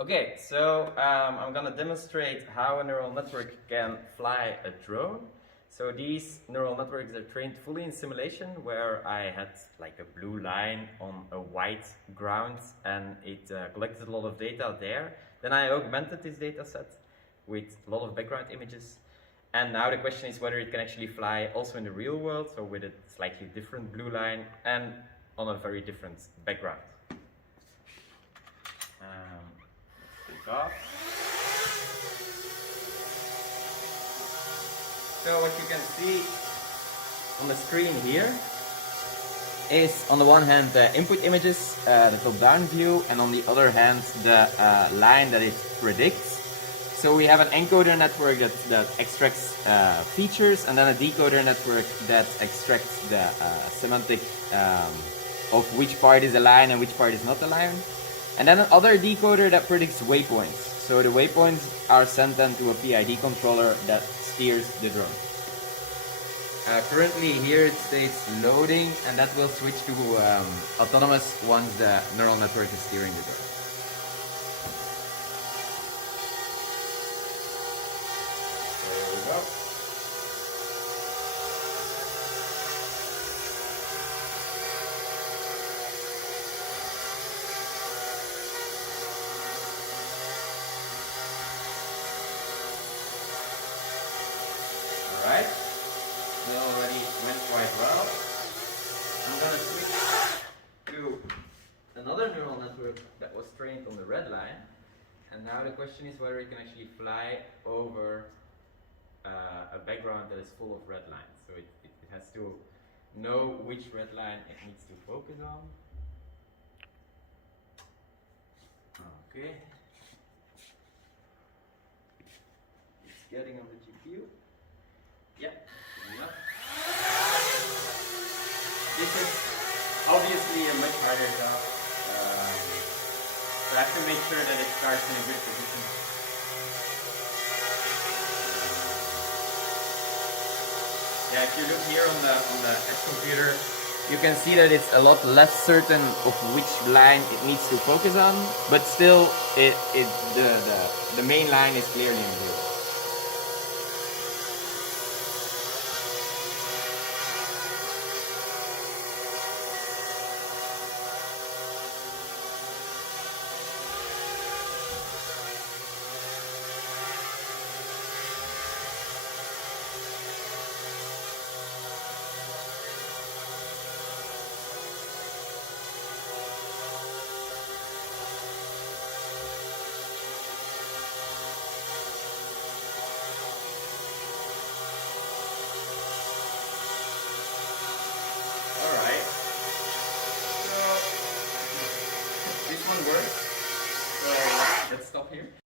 Okay, so I'm gonna demonstrate how a neural network can fly a drone. So these neural networks are trained fully in simulation, where I had like a blue line on a white ground and it collected a lot of data there. Then I augmented this data set with a lot of background images. And now the question is whether it can actually fly also in the real world, so with a slightly different blue line and on a very different background. Take off. So what you can see on the screen here is on the one hand the input images, the top-down view, and on the other hand the line that it predicts. So we have an encoder network that extracts features, and then a decoder network that extracts the semantic of which part is a line and which part is not a line. And then another decoder that predicts waypoints. So the waypoints are sent then to a PID controller that steers the drone. Currently here it states loading, and that will switch to autonomous once the neural network is steering the drone. There we go. Alright, it already went quite well. I'm gonna switch to another neural network that was trained on the red line. And now the question is whether it can actually fly over a background that is full of red lines. So it has to know which red line it needs to focus on. Okay. It's getting on the GPU. Yeah, enough. This is obviously a much harder job. So I have to make sure that it starts in a good position. Yeah, if you look here on the edge computer, you can see that it's a lot less certain of which line it needs to focus on, but still the main line is clearly in blue. This one works. So let's stop here.